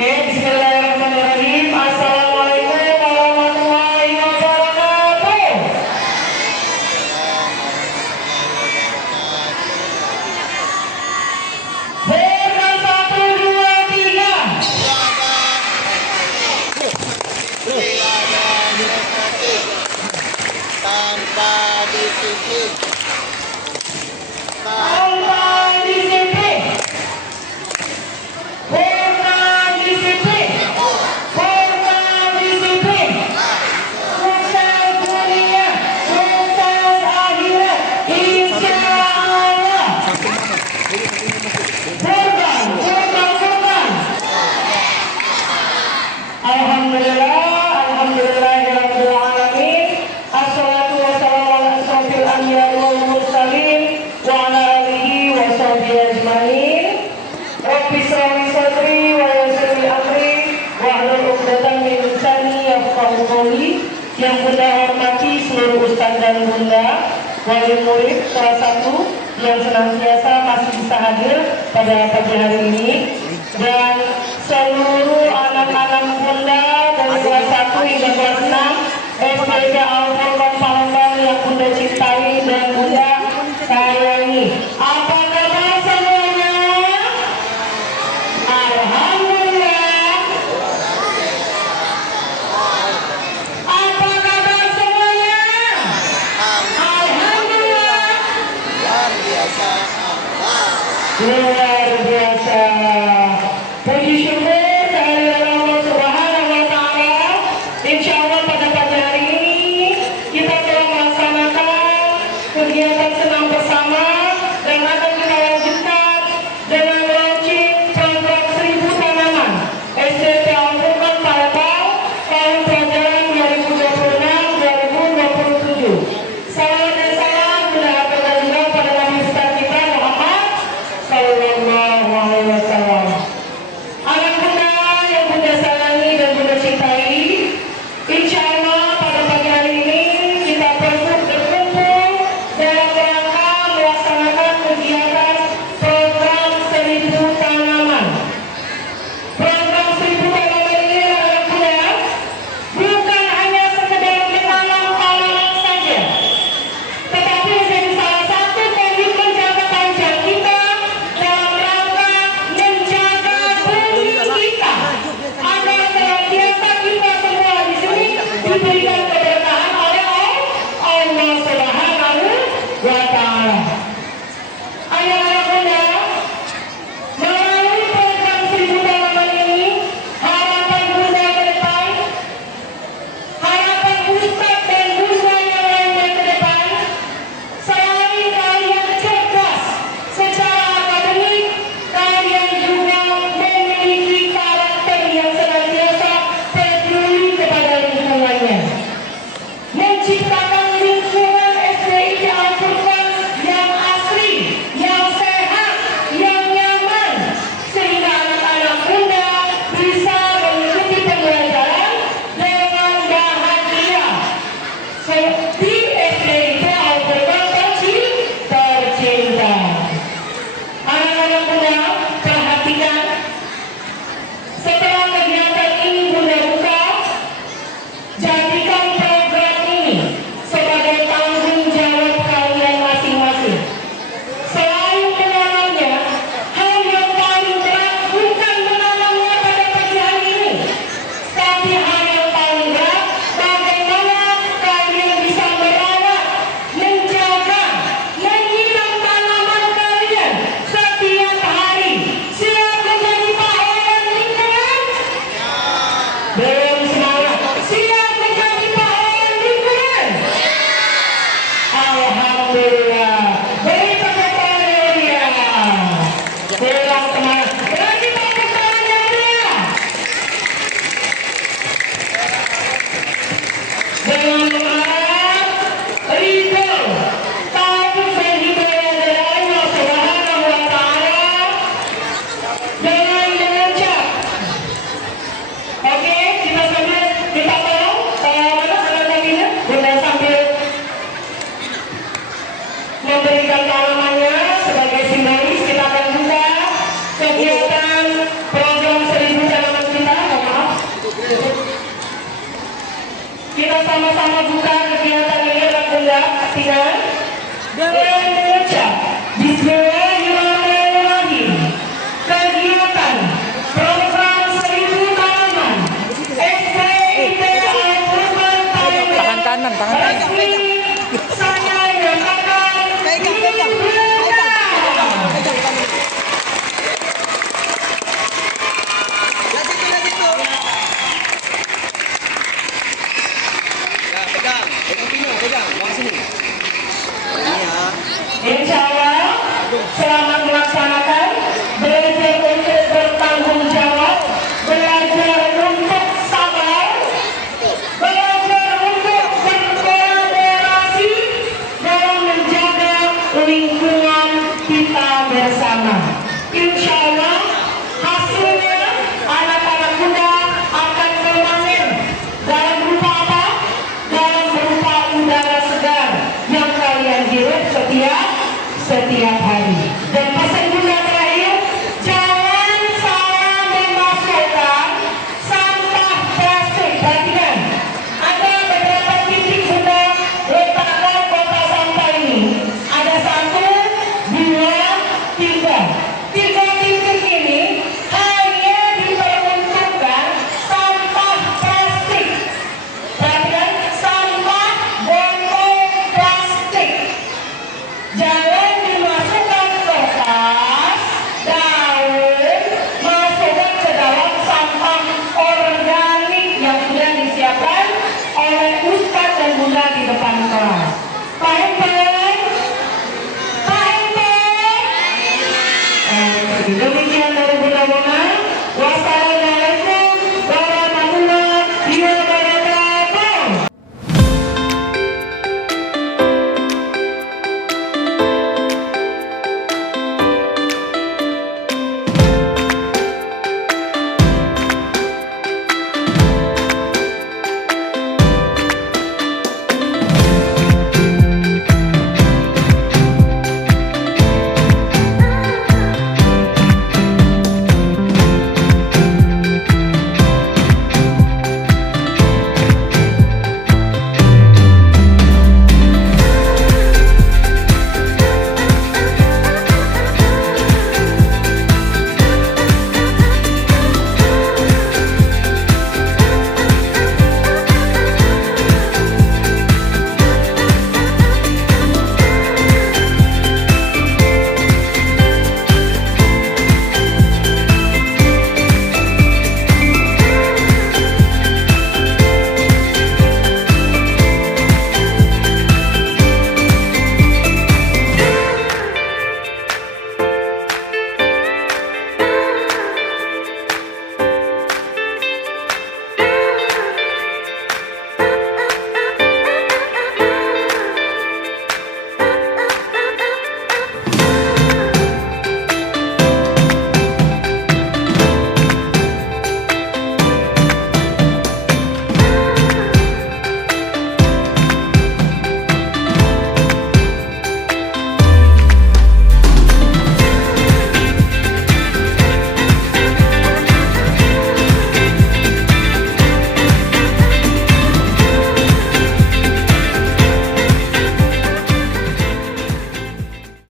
Bismillahirrahmanirrahim. Assalamualaikum warahmatullahi wabarakatuh. Bukan satu dua tiga. Tanpa disiplin. Tanpa disiplin. Bukan disiplin. Bukan disiplin. Sukses dunia, sukses akhirat. Insya Allah. Bukan. Alhamdulillahirabbil alamin. Assalatu wassalamu ala asyrofil anbiya'i wal mursalin wa ala alihi wa sahbihi ajmain. Rabbi shrah li sadri wa yassir li amri wahlul 'uqdatam min lisani yafqahu qawli. Yang Bunda hormati seluruh ustaz dan bunda, wali murid kelas 1 yang senantiasa masih bisa hadir pada pagi hari ini, dan seluruh anak-anak bunda dari kelas 1 hingga kelas 6 SDK Al-Furqan Palembang yang bunda cintai dan bunda sayangi. Apa kabar semuanya? Alhamdulillah. Apa kabar semuanya? Alhamdulillah. Luar biasa. Luar biasa. Puji syukur kehadirat Allah Subhanahu wa taala. Insya Allah pada pagi hari ini kita telah melaksanakan kegiatan senam bersama dan akan kita lanjutkan dengan launching program 1000 tanaman SDT Al-Furqan Palembang tahun pelajaran 2026-2027. Salam dan salam kita aturkan juga pada Nabi besar kita Muhammad Sallallahu Alaihi Wasallam. Anak bunda yang bunda sayangi dan bunda cintai, insya Allah pada pagi hari ini kita berkumpul dalam rangka melaksanakan kegiatan program 1000 tanaman. Program 1000 tanaman ini, anak bunda, bukan hanya sekedar menanam tanaman saja, tetapi menjadi salah satu komitmen jangka panjang kita dalam rangka menjaga bumi kita agar senantiasa kita semua di sini diberikan keberkahan oleh Allah Subhanahu wa taala. Anak-anak bunda, melalui program 1000 tanaman ini, harapan bunda ke depan, harapan ustaz dan bunda yang lainnya ke depan, selain kalian cerdas secara akademik, kalian juga memiliki karakter yang senantiasa peduli kepada lingkungannya. sama-sama buka kegiatan ini, Bunda Tina.